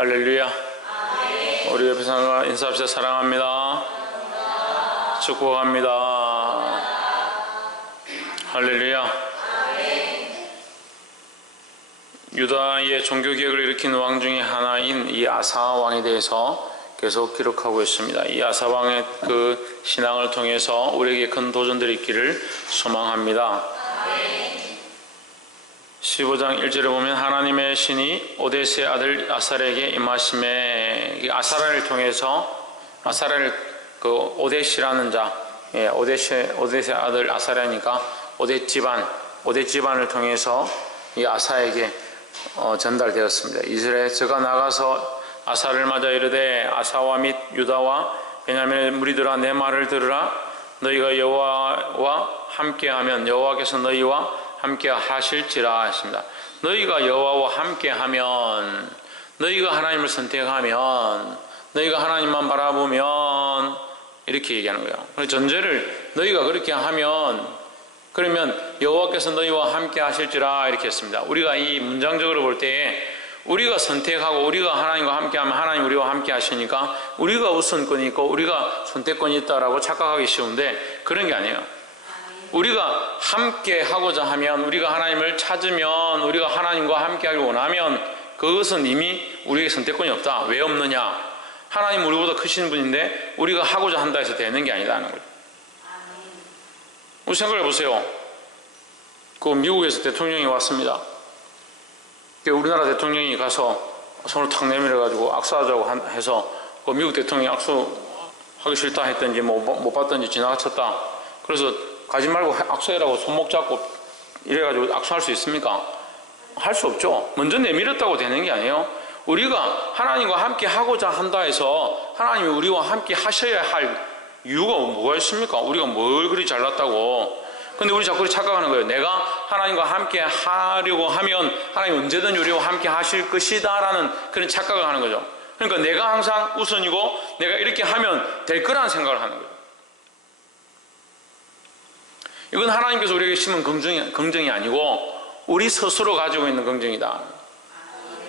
할렐루야. 우리 옆에서 인사합시다. 사랑합니다. 축복합니다. 할렐루야. 유다의 종교개혁을 일으킨 왕 중에 하나인 이 아사 왕에 대해서 계속 기록하고 있습니다. 이 아사 왕의 그 신앙을 통해서 우리에게 큰 도전들이 있기를 소망합니다. 15장 1절에 보면 하나님의 신이 오데스의 아들 아사랴에게 임하심에, 아사랴를 통해서 아사랴를 그 오데시라는 자, 오데스의 아들 아사랴니까 오데 집안을 통해서 이 아사에게 전달되었습니다. 이스라엘 저가 나가서 아사를 맞아 이르되 아사와 및 유다와 베냐민의 무리들아 내 말을 들으라. 너희가 여호와와 함께하면 여호와께서 너희와 함께 하실지라 했습니다. 너희가 여호와와 함께하면, 너희가 하나님을 선택하면, 너희가 하나님만 바라보면, 이렇게 얘기하는 거예요. 그래서 전제를 너희가 그렇게 하면, 그러면 여호와께서 너희와 함께 하실지라 이렇게 했습니다. 우리가 이 문장적으로 볼 때에 우리가 선택하고 우리가 하나님과 함께하면 하나님 우리와 함께 하시니까 우리가 우선권이 있고 우리가 선택권이 있다라고 착각하기 쉬운데 그런 게 아니에요. 우리가 함께 하고자 하면, 우리가 하나님을 찾으면, 우리가 하나님과 함께 하길 원하면 그것은 이미 우리에게 선택권이 없다. 왜 없느냐? 하나님 우리보다 크신 분인데 우리가 하고자 한다 해서 되는 게 아니다는 거죠. 우리 생각해 보세요. 그 미국에서 대통령이 왔습니다. 우리나라 대통령이 가서 손을 탁 내밀어 가지고 악수하자고 해서 그 미국 대통령이 악수하기 싫다 했던지 못 봤던지 지나쳤다. 그래서 가지 말고 악수해라고 손목 잡고 이래가지고 악수할 수 있습니까? 할 수 없죠. 먼저 내밀었다고 되는 게 아니에요. 우리가 하나님과 함께 하고자 한다 해서 하나님이 우리와 함께 하셔야 할 이유가 뭐가 있습니까? 우리가 뭘 그리 잘났다고. 근데 우리 자꾸 착각하는 거예요. 내가 하나님과 함께 하려고 하면 하나님 언제든 우리와 함께 하실 것이다 라는 그런 착각을 하는 거죠. 그러니까 내가 항상 우선이고 내가 이렇게 하면 될 거라는 생각을 하는 거예요. 이건 하나님께서 우리에게 심은 긍정이 아니고 우리 스스로 가지고 있는 긍정이다.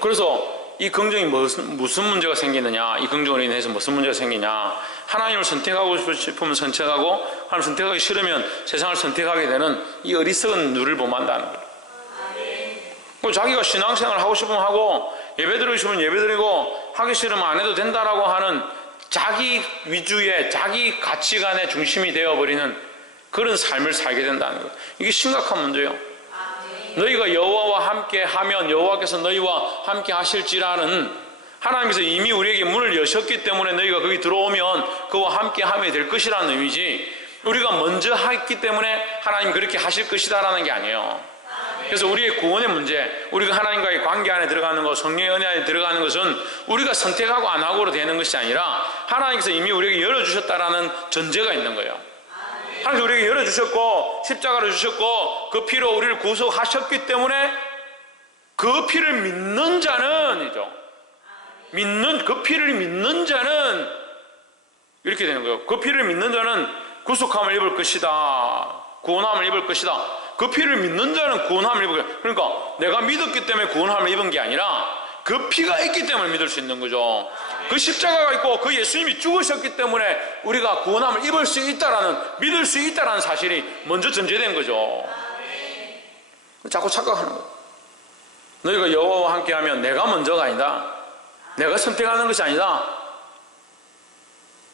그래서 이 긍정이 무슨 문제가 생기느냐, 이 긍정으로 인해서 무슨 문제가 생기냐, 하나님을 선택하고 싶으면 선택하고 하나님을 선택하기 싫으면 세상을 선택하게 되는 이 어리석은 누를 범한다는 거예요. 자기가 신앙생활을 하고 싶으면 하고 예배드리고 싶으면 예배드리고 하기 싫으면 안 해도 된다라고 하는 자기 위주의 자기 가치관의 중심이 되어버리는 그런 삶을 살게 된다는 거예요. 이게 심각한 문제예요. 너희가 여호와와 함께 하면 여호와께서 너희와 함께 하실지라는, 하나님께서 이미 우리에게 문을 여셨기 때문에 너희가 거기 들어오면 그와 함께 하게 될 것이라는 의미지, 우리가 먼저 했기 때문에 하나님 그렇게 하실 것이다라는 게 아니에요. 그래서 우리의 구원의 문제, 우리가 하나님과의 관계 안에 들어가는 것, 성령의 은혜 안에 들어가는 것은 우리가 선택하고 안 하고로 되는 것이 아니라 하나님께서 이미 우리에게 열어주셨다라는 전제가 있는 거예요. 하나님 우리에게 열어주셨고 십자가를 주셨고 그 피로 우리를 구속하셨기 때문에 그 피를 믿는 자는 그 피를 믿는 자는 이렇게 되는 거예요. 그 피를 믿는 자는 구속함을 입을 것이다. 구원함을 입을 것이다. 그 피를 믿는 자는 구원함을 입을 것이다. 그러니까 내가 믿었기 때문에 구원함을 입은 게 아니라 그 피가 있기 때문에 믿을 수 있는 거죠. 그 십자가가 있고 그 예수님이 죽으셨기 때문에 우리가 구원함을 입을 수 있다라는, 믿을 수 있다라는 사실이 먼저 전제된 거죠. 자꾸 착각하는 거예요. 너희가 여호와와 함께하면 내가 먼저가 아니다. 내가 선택하는 것이 아니다.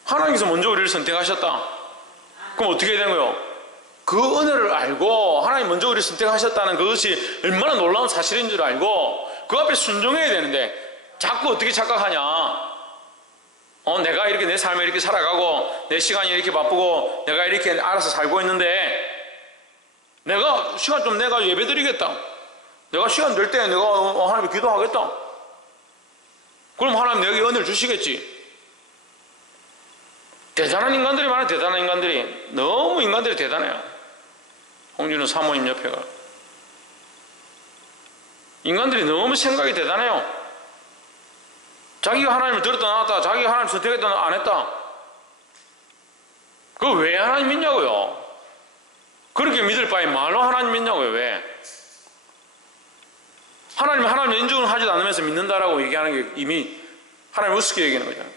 하나님께서 먼저 우리를 선택하셨다. 그럼 어떻게 되는 거예요? 그 은혜를 알고 하나님 먼저 우리를 선택하셨다는 그것이 얼마나 놀라운 사실인 줄 알고 그 앞에 순종해야 되는데 자꾸 어떻게 착각하냐. 내가 이렇게 내 삶을 이렇게 살아가고 내 시간이 이렇게 바쁘고 내가 이렇게 알아서 살고 있는데 내가 시간 좀 내가 예배 드리겠다. 내가 시간 될 때 내가 하나님께 기도하겠다. 그럼 하나님 내게 은혜를 주시겠지. 대단한 인간들이 많아요. 대단한 인간들이. 너무 인간들이 대단해요. 홍준호 사모님 옆에 가. 인간들이 너무 생각이 대단해요. 자기가 하나님을 들었다 놨다, 자기가 하나님 선택했다 안 했다. 그거 왜 하나님 믿냐고요? 그렇게 믿을 바에 말로 하나님 믿냐고요? 왜? 하나님 인정을 하지도 않으면서 믿는다라고 얘기하는 게 이미 하나님 우습게 얘기하는 거잖아요.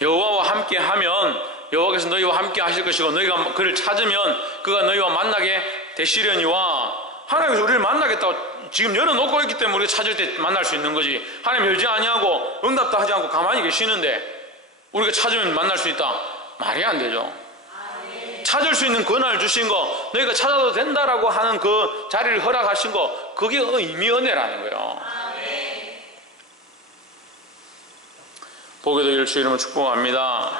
여호와와 함께 하면 여호와께서 너희와 함께 하실 것이고 너희가 그를 찾으면 그가 너희와 만나게 되시려니와, 하나님께서 우리를 만나겠다고 지금 열어놓고 있기 때문에 우리가 찾을 때 만날 수 있는 거지. 하나님 열지 아니하고 응답도 하지 않고 가만히 계시는데 우리가 찾으면 만날 수 있다? 말이 안 되죠. 찾을 수 있는 권한을 주신 거, 너희가 찾아도 된다라고 하는 그 자리를 허락하신 거, 그게 이미 은혜라는 거예요. 보게 되기를 주 이름으로 축복합니다.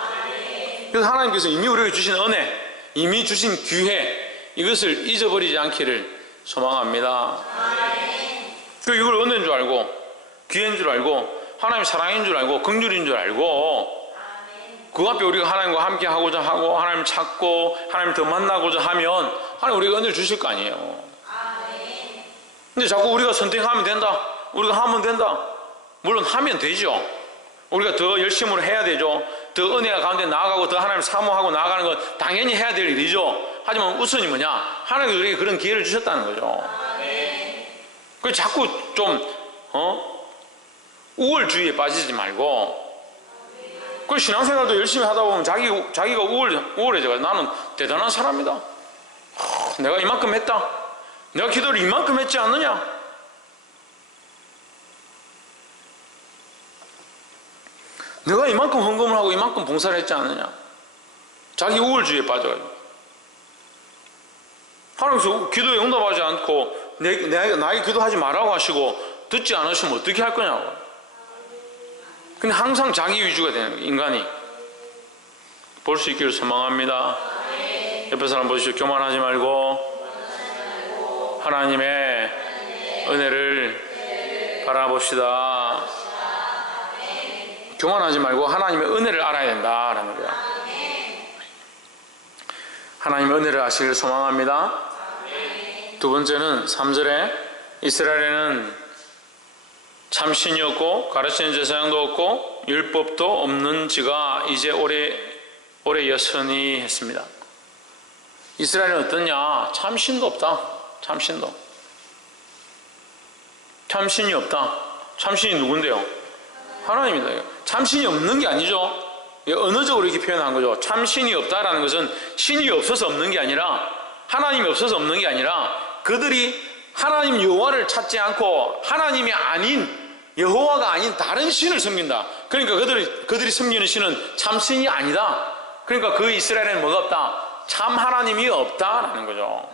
그래서 하나님께서 이미 우리에게 주신 은혜, 이미 주신 기회, 이것을 잊어버리지 않기를 소망합니다. 그리고 이걸 은혜인 줄 알고, 기회인 줄 알고, 하나님 사랑인 줄 알고, 긍휼인 줄 알고, 그 앞에 우리가 하나님과 함께 하고자 하고, 하나님 찾고, 하나님 더 만나고자 하면 하나님 우리가 은혜를 주실 거 아니에요. 근데 자꾸 우리가 선택하면 된다, 우리가 하면 된다. 물론 하면 되죠. 우리가 더 열심으로 해야 되죠. 더 은혜가 가운데 나아가고 더 하나님 사모하고 나아가는 건 당연히 해야 될 일이죠. 하지만 우선이 뭐냐? 하나님이 우리에게 그런 기회를 주셨다는 거죠. 그 자꾸 좀 우월주의에 빠지지 말고, 그 신앙생활도 열심히 하다 보면 자기가 우월해져가지고 나는 대단한 사람이다, 내가 이만큼 했다, 내가 기도를 이만큼 했지 않느냐, 내가 이만큼 헌금을 하고 이만큼 봉사를 했지 않느냐, 자기 우월주의에 빠져가지고 하나님께서 기도에 응답하지 않고 나에게 기도하지 말라고 하시고 듣지 않으시면 어떻게 할 거냐고. 근데 항상 자기 위주가 되는 거예요. 인간이 볼 수 있기를 소망합니다. 옆에 사람 보시죠. 교만하지 말고 하나님의 은혜를 바라봅시다. 교만하지 말고 하나님의 은혜를 알아야 된다라는 거예요. 하나님의 은혜를 아시기를 소망합니다. 두 번째는 3절에 이스라엘에는 참신이 없고 가르치는 제사장도 없고 율법도 없는 지가 이제 오래였으니 했습니다. 이스라엘은 어떠냐? 참신도 없다. 참신이 없다. 참신이 누군데요? 하나님이다. 참신이 없는 게 아니죠. 언어적으로 이렇게 표현한 거죠. 참신이 없다라는 것은 신이 없어서 없는 게 아니라, 하나님이 없어서 없는 게 아니라, 그들이 하나님 여호와를 찾지 않고 하나님이 아닌, 여호와가 아닌 다른 신을 섬긴다. 그러니까 그들이 섬기는 신은 참신이 아니다. 그러니까 그 이스라엘에는 뭐가 없다? 참 하나님이 없다라는 거죠.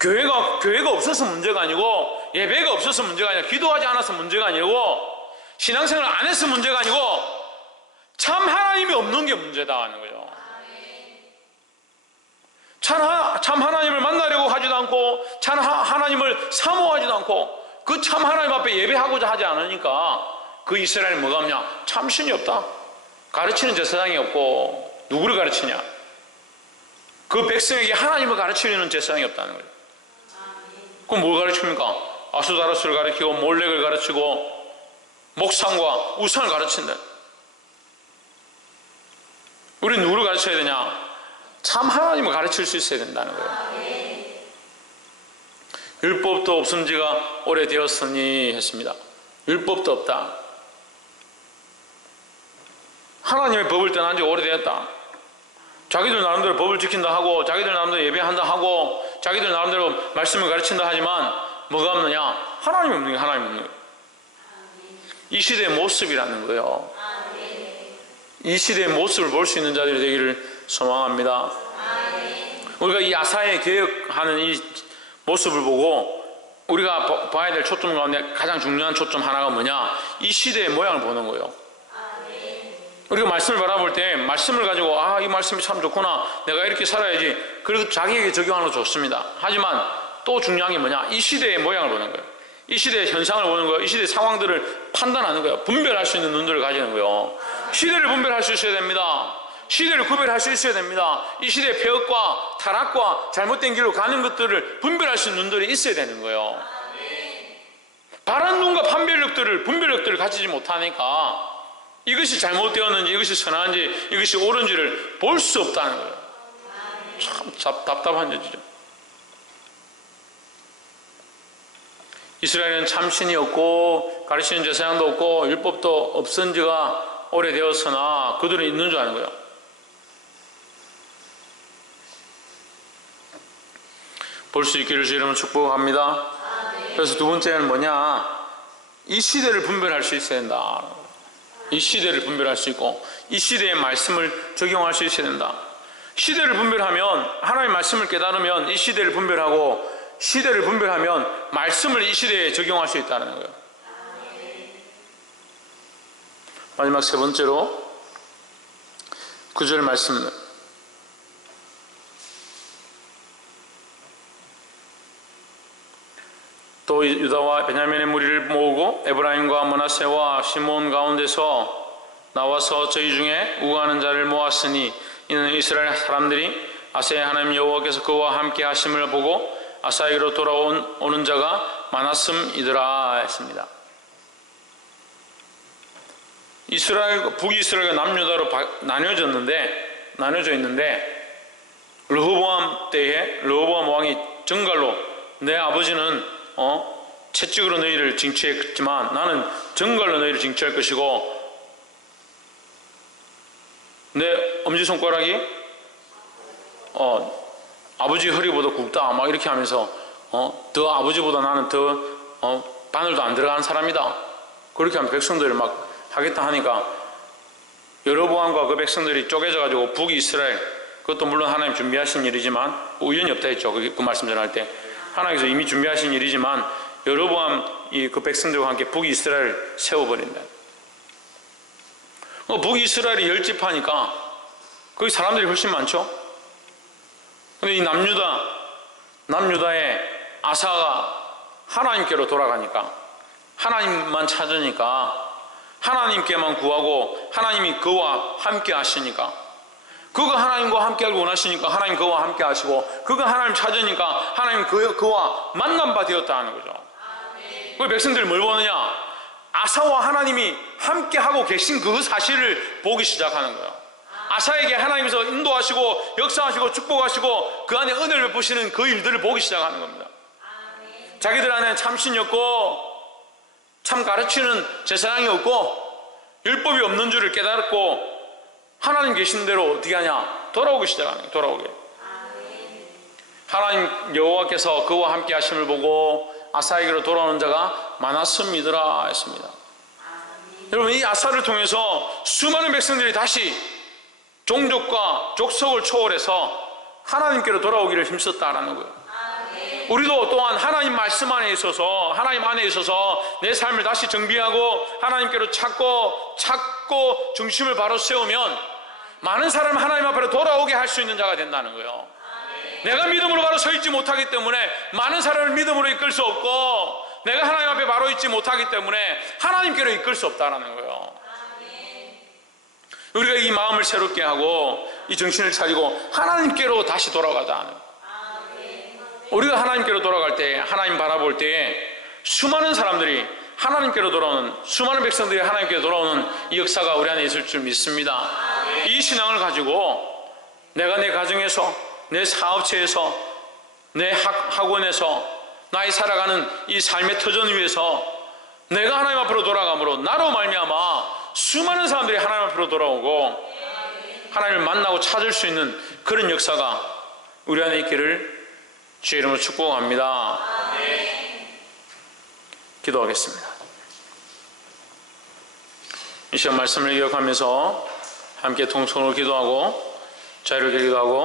교회가 없어서 문제가 아니고, 예배가 없어서 문제가 아니라, 기도하지 않아서 문제가 아니고, 신앙생활을 안 해서 문제가 아니고, 참 하나님이 없는 게 문제다 하는 거죠. 참 하나님을 만나려고 하지도 않고, 참 하나님을 사모하지도 않고, 그 참 하나님 앞에 예배하고자 하지 않으니까 그 이스라엘은 뭐가 없냐? 참신이 없다. 가르치는 제사장이 없고, 누구를 가르치냐? 그 백성에게 하나님을 가르치려는 제사장이 없다는 거예요. 그럼 뭘 가르칩니까? 아수다로스를 가르치고 몰렉을 가르치고 목상과 우상을 가르친다. 우리는 누구를 가르쳐야 되냐? 참 하나님을 가르칠 수 있어야 된다는 거예요. 율법도 없은 지가 오래되었으니 했습니다. 율법도 없다. 하나님의 법을 떠난 지 오래되었다. 자기들 나름대로 법을 지킨다 하고, 자기들 나름대로 예배한다 하고, 자기들 나름대로 말씀을 가르친다 하지만 뭐가 없느냐? 하나님이 없는 게 하나님이 없는 거예요. 이 시대의 모습이라는 거예요. 이 시대의 모습을 볼 수 있는 자들이 되기를 소망합니다. 우리가 이 아사의 개혁하는 이 모습을 보고 우리가 봐야 될 초점 가운데 가장 중요한 초점 하나가 뭐냐? 이 시대의 모양을 보는 거예요. 우리가 말씀을 바라볼 때 말씀을 가지고 이 말씀이 참 좋구나, 내가 이렇게 살아야지, 그리고 자기에게 적용하는 거 좋습니다. 하지만 또 중요한 게 뭐냐? 이 시대의 모양을 보는 거예요. 이 시대의 현상을 보는 거예요. 이 시대의 상황들을 판단하는 거예요. 분별할 수 있는 눈들을 가지는 거예요. 시대를 분별할 수 있어야 됩니다. 시대를 구별할 수 있어야 됩니다. 이 시대의 폐역과 타락과 잘못된 길로 가는 것들을 분별할 수 있는 눈들이 있어야 되는 거예요. 바른 눈과 분별력들을 가지지 못하니까 이것이 잘못되었는지, 이것이 선한지, 이것이 옳은지를 볼 수 없다는 거예요. 참 답답한 일이죠. 이스라엘은 참신이 없고 가르치는 제사장도 없고 율법도 없은 지가 오래되었으나 그들은 있는 줄 아는 거예요. 볼 수 있기를 주 이름으로 축복합니다. 그래서 두 번째는 뭐냐? 이 시대를 분별할 수 있어야 된다. 이 시대를 분별할 수 있고 이 시대의 말씀을 적용할 수 있어야 된다. 시대를 분별하면 하나님의 말씀을 깨달으면 이 시대를 분별하고 시대를 분별하면 말씀을 이 시대에 적용할 수 있다는 거예요. 마지막 세 번째로 9절 말씀. 또 유다와 베냐민의 무리를 모으고 에브라임과 므낫세와 시몬 가운데서 나와서 저희 중에 우하는 자를 모았으니 이는 이스라엘 사람들이 아사의 하나님 여호와께서 그와 함께 하심을 보고 아사에게로 돌아오는 자가 많았음이더라 했습니다. 북이스라엘과 남유다로 나뉘어져 있는데 르호보암 때에 르호보암 왕이 정갈로 내 아버지는 채찍으로 너희를 징치했지만 나는 정갈로 너희를 징치할 것이고 내 엄지손가락이 아버지 허리보다 굵다 막 이렇게 하면서 더 아버지보다 나는 더 바늘도 안 들어가는 사람이다. 그렇게 하면 백성들을 막 하겠다 하니까 여로보암과 그 백성들이 쪼개져 가지고 북이스라엘, 그것도 물론 하나님 준비하신 일이지만 우연이 없다 했죠. 그 말씀 전할 때 하나님께서 이미 준비하신 일이지만 여로보암 그 백성들과 함께 북이스라엘을 세워버린다. 북이스라엘이 10지파니까 거기 사람들이 훨씬 많죠. 근데 이 남유다의 아사가 하나님께로 돌아가니까 하나님만 찾으니까 하나님께만 구하고 하나님이 그와 함께 하시니까 그가 하나님과 함께 하길 원하시니까 하나님 그와 함께 하시고 그가 하나님 찾으니까 하나님 그와 만남바 되었다 하는 거죠. 그 백성들이 뭘 보느냐? 아사와 하나님이 함께 하고 계신 그 사실을 보기 시작하는 거예요. 아사에게 하나님께서 인도하시고 역사하시고 축복하시고 그 안에 은혜를 베푸시는 그 일들을 보기 시작하는 겁니다. 자기들 안에 참신이 없고 참 가르치는 제사장이 없고 율법이 없는 줄을 깨달았고 하나님 계신 대로 어떻게 하냐? 돌아오기 시작하는 거예요. 돌아오게. 하나님 여호와께서 그와 함께 하심을 보고 아사에게로 돌아오는 자가 많았음이더라 했습니다. 여러분, 이 아사를 통해서 수많은 백성들이 다시 종족과 족속을 초월해서 하나님께로 돌아오기를 힘썼다라는 거예요. 우리도 또한 하나님 말씀 안에 있어서 하나님 안에 있어서 내 삶을 다시 정비하고 하나님께로 찾고 중심을 바로 세우면 많은 사람을 하나님 앞으로 돌아오게 할 수 있는 자가 된다는 거예요. 내가 믿음으로 바로 서 있지 못하기 때문에 많은 사람을 믿음으로 이끌 수 없고 내가 하나님 앞에 바로 있지 못하기 때문에 하나님께로 이끌 수 없다는 거예요. 우리가 이 마음을 새롭게 하고 이 정신을 차리고 하나님께로 다시 돌아가자 하는 거예요. 우리가 하나님께로 돌아갈 때 하나님 바라볼 때에 수많은 사람들이 하나님께로 돌아오는 수많은 백성들이 하나님께로 돌아오는 이 역사가 우리 안에 있을 줄 믿습니다. 이 신앙을 가지고 내가 내 가정에서 내 사업체에서 내 학원에서 나의 살아가는 이 삶의 터전 위에서 내가 하나님 앞으로 돌아감으로 나로 말미암아 수많은 사람들이 하나님 앞으로 돌아오고 하나님을 만나고 찾을 수 있는 그런 역사가 우리 안에 있기를 주의 이름으로 축복합니다. 기도하겠습니다. 이 시간 말씀을 기억하면서 함께 통성으로 기도하고 자유를 기도하고